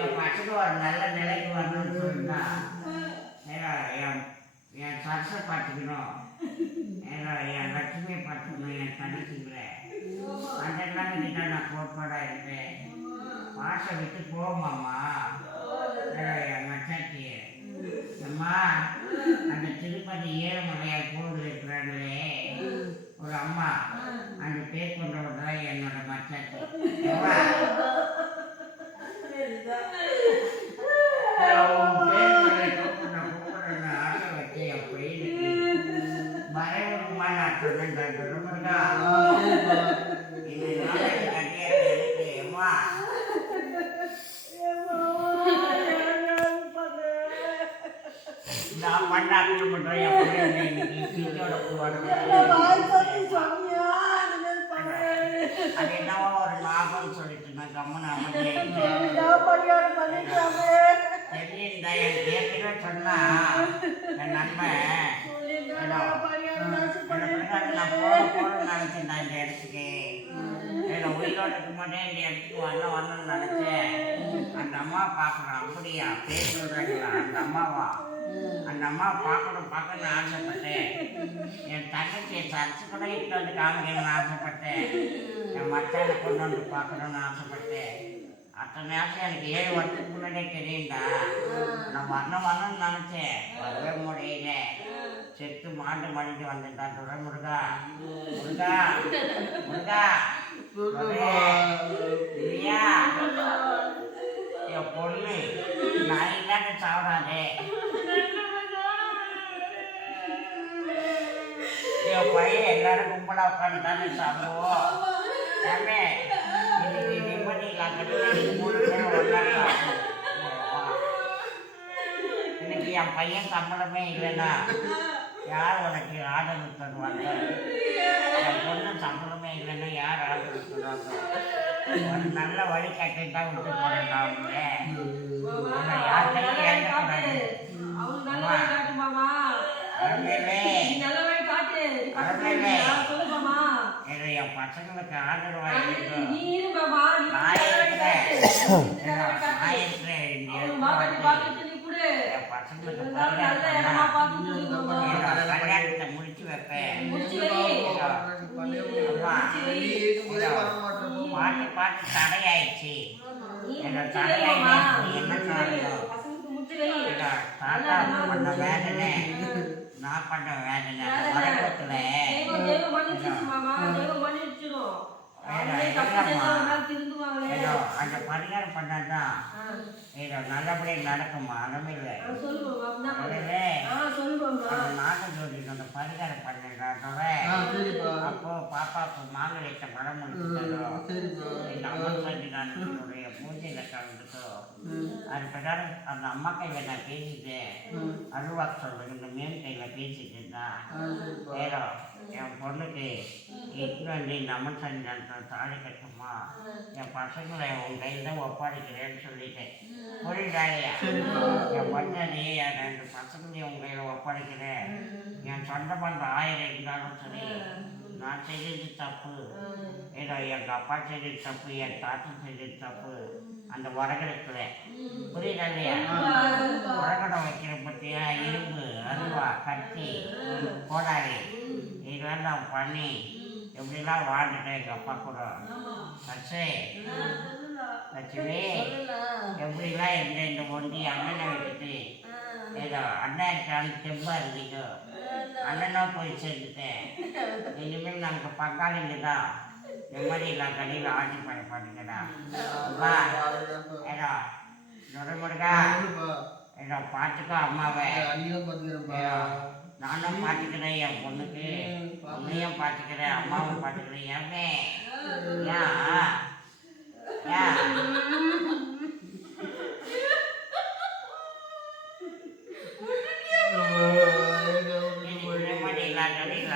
என் பசங்க ஒரு நல்ல நிலைக்கு வரணும்னு சொன்னா என் சரசை பார்த்துக்கணும், என் லட்சுமியை பார்த்துக்கணும், என் தனிச்சுங்கள அதெல்லாம் கிட்ட நான் கோட்பாடாக இருப்பேன். பாசை விட்டு போமாம்மா என் மச்சாச்சி. அம்மா அந்த திருப்பதி ஏழுமலையார் கோவில் இருக்கிறாங்களே ஒரு அம்மா, அந்த பேர் கொண்டவர் தான் என்னோட மச்சாச்சி. ஆசை வச்சு அப்படின்னு மறைமுகமா நான் சொன்னேன். நான் பண்ணாக்க பண்றேன் அது என்னவோ ஒரு லாபம் சொல்லிட்டு நான் கம்மன் தெரியல. என் கேட்கவே சொன்னா என் நன்மை நான் போகணும்னு நினைச்சேன். இந்த இடத்துக்கு உயிரோட இருக்க மாட்டேன், இந்த இடத்துக்கு வரணும்னு நினைச்சேன். அந்த அம்மா பார்க்கணும். அப்படியா பேர் சொல்றாங்களா? அந்த அம்மாவா? அந்த அம்மா பார்க்கணும்னு ஆசைப்பட்டேன். என் தங்கச்சியை சர்ச்சு கூட இட்டு வந்து காமிக்கணும்னு ஆசைப்பட்டேன். என் மச்சானை கொண்டு வந்து பார்க்கணும்னு ஆசைப்பட்டேன். அத்தனை நேரத்தில் எனக்கு 7 வருஷத்துக்கு முன்னாடியே தெரியும்டா. நான் வரணும்னு நினச்சேன், வரவே முடியல. செத்து மாண்டு மடிஞ்சு வந்துட்டான். துறை முருகா முருகா முருகா இல்லையா என் பொண்ணு நான் இல்லாத சாப்பிடாதே. என் பையன் எல்லாரும் கும்பலா உட்காந்துட்டானே சாப்பிடுவோம். ஏமே இன்னைக்கு நிம்மதி இன்னைக்கு என் பையன் சம்பளமே இல்லைன்னா யார் உனக்கு ஆதரவு தருவாங்க? என் பொண்ணு சம்பளமே இல்லைன்னா யார் ஆதரவு தருவாங்க? ஒரு நல்ல வழி கட்டிட்டா விட்டு போறேன். அவங்க யார் கையில் என் பசங்களுக்கு ஆதரவாக கல்யாணத்தை முடிச்சு வைப்பேன். பாட்டு தடையாயிடுச்சு. என்னோட தடையாயிடுச்சு. என்ன காரணம்? தாத்தா பண்ண வேதனை, நான் பண்ண வேதனை வரத்துல அந்த பரிகாரம் பண்ணாதான் நல்லபடியாக நடக்குமா? அறமில்லை நாகஜோதி அந்த பரிகாரம் பண்ணிடுறாங்க. அப்போ பாப்பாவுக்கு மாங்கலிட்ட மரம் முடிச்சுட்டோம். எங்கள் அம்மன் சன்னிதானத்தினுடைய பூஜையில் கலந்துட்டோ. அது பிரகாரம் அந்த அம்மா கையில் நான் பேசிட்டேன். அருள்வாக்கு சொல்றது இந்த மேல் கையில் பேசிட்டு இருந்தான். வேறோ என் பொண்ணுக்கு இட்டு வந்து இந்த அம்மன் சன்னிதானத்தில் தாலி கட்டுமா, என் பசங்களை உன் கையில் தான் ஒப்பாடிக்கிறேன்னு சொல்லிட்டேன். புரியுதாயா? என் பொண்ணு ரெண்டு பசங்களையும் உன் கையில் ஒப்படைக்கிறேன். என் சொந்த பந்தம் 1000 இருந்தாலும் சரி, நான் செய்தது தப்பு, ஏதோ எங்கள் அப்பா செய்தது தப்பு, என் தாத்தா செய்தது தப்பு. அந்த உரகடத்துல புரியுதா இல்லையா? உரகடம் வைக்கிற பற்றியா இரும்பு, அருவா, கத்தி, கோடாரி இதெல்லாம் நான் பண்ணி எப்படிலாம் வாழ்ந்துட்டேன் எங்கள் அப்பா கூட. சச்சே லட்சுமி எப்படிலாம் இந்த ஒண்டி அண்ணனை விட்டுட்டு ஏதோ அண்ணன் இருக்கான்னு தெம்பா இருந்தீங்க. அண்ணனா போய் சேர்ந்துட்டேன். இனிமேல் நமக்கு பங்காளிங்க தான். நிம்மதியில்லா கடையில் ஆட்சி பண்ண பண்ணுங்கடா. ஏதோ நுரைமுருகா ஏதோ பார்த்துக்கோ அம்மாவை. நானும் பார்த்துக்கிறேன், என் பொண்ணுக்கு பொண்ணையும் பார்த்துக்கிறேன், அம்மாவும் பார்த்துக்கிறேன். ஏமே நிம்மதியில்லா கடையில்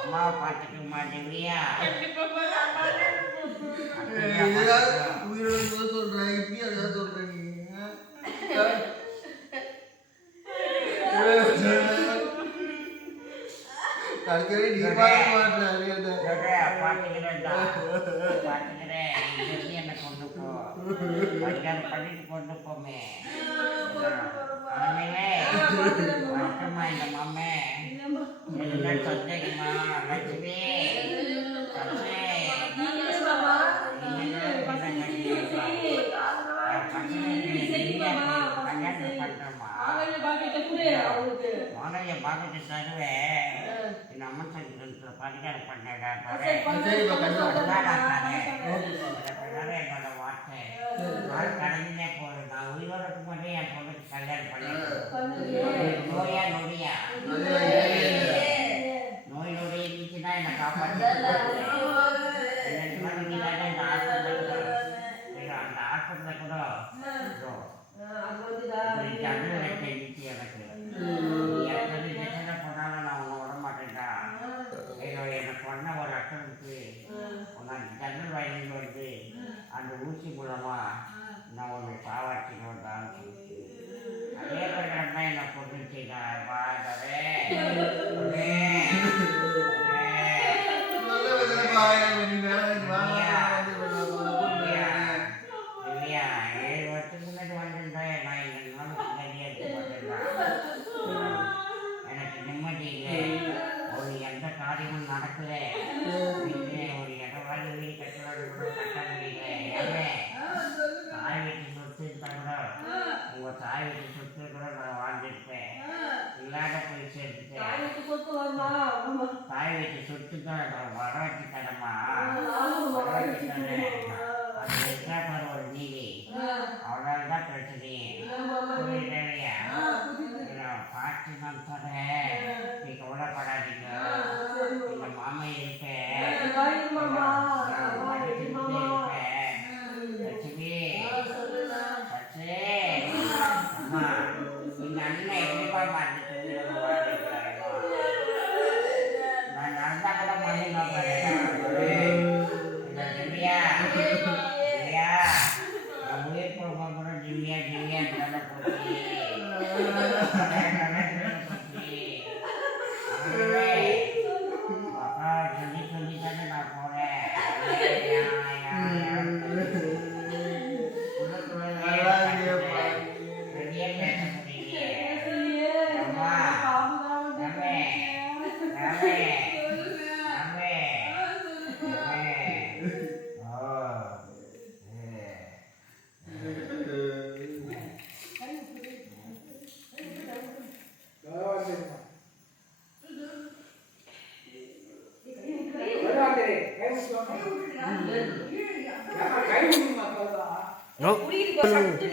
அம்மாவை பார்த்துக்க மாட்டேங்கிறியா? சொல்றேன் இப்படி அதான் சொல்றேன். என்ன கொண்டு கல்யாணம் பண்ணிட்டு கொண்டு போமே ஆಮೇಲೆ வருத்தமா இந்த மாமே எல்லாம் சந்தேகமா லட்சுமி கல்யாணம் பண்றோமா மாலைய பாக்கிட்டு தருவேன் என் அம்மன் சங்கத்துல பரிகாரம் பண்ணேடா என்னோட வார்த்தை கடந்தே போறேன் நான் உயிரோடு மட்டும் என் பொண்ணுக்கு கல்யாணம் பண்ணிடுறேன் நோயா நொடியா நோய் நொடி இருந்துச்சுன்னா என்னை காப்பாற்ற அந்த ஆஸ்பத்திரியில் கூட ஜன்னல் இருந்துச்சு எனக்கு எத்தனை பிரச்சனை போனாலும் நான் உன்னை விட மாட்டேன்டா எனக்கு பண்ண ஒரு அக்கனுக்கு உனக்கு ஜன்னல் வயலில் வந்து அந்த ஊசி மூலமா நான் உன்னை பாவாட்டினோம் தான் அதே பிரகாரம் தான் என்னை கொண்டுச்சுங்க பாடவே எனக்கு நிம்மதி இல்லை ஒரு எந்த காரியமும் நடக்கல ஒரு இடவாடு வீடு கட்டுறது கூட கட்ட முடியல தாய் வீட்டு சொத்து இருந்தா கூட உங்க தாய் வீட்டு சொத்து கூட நான் வாழ்ந்துருப்பேன் இல்லாத போய் சேர்த்துட்டேன் தாய் வீட்டு சொத்து தான் நான் வர வச்சு தரமா வர வச்சு தரேன் அது இருக்கிற ஒரு நீதி அவ்வளோதான் பிரச்சனையே புரியுதா பாட்டு நான் தரேன் நீ கவலைப்படாதீங்க எங்க மாமா இருப்பேன் லட்சுமி அம்மா எங்க அண்ணன் எப்படிப்பா மாற்றிட்டு நான் நடந்தா கூட பண்ணினா திவ்யா திவ்யா நான் உயிர் போக கூட திவ்யா திவ்யா நல்ல போச்சு சொல்லி தானே நான் போறேன் பெரிய பேச முடியலையே அம்மா ரமே ரமே ரமே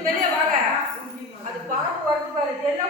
வெளியே வாங்க அது பாம்பு வருது பாரு என்ன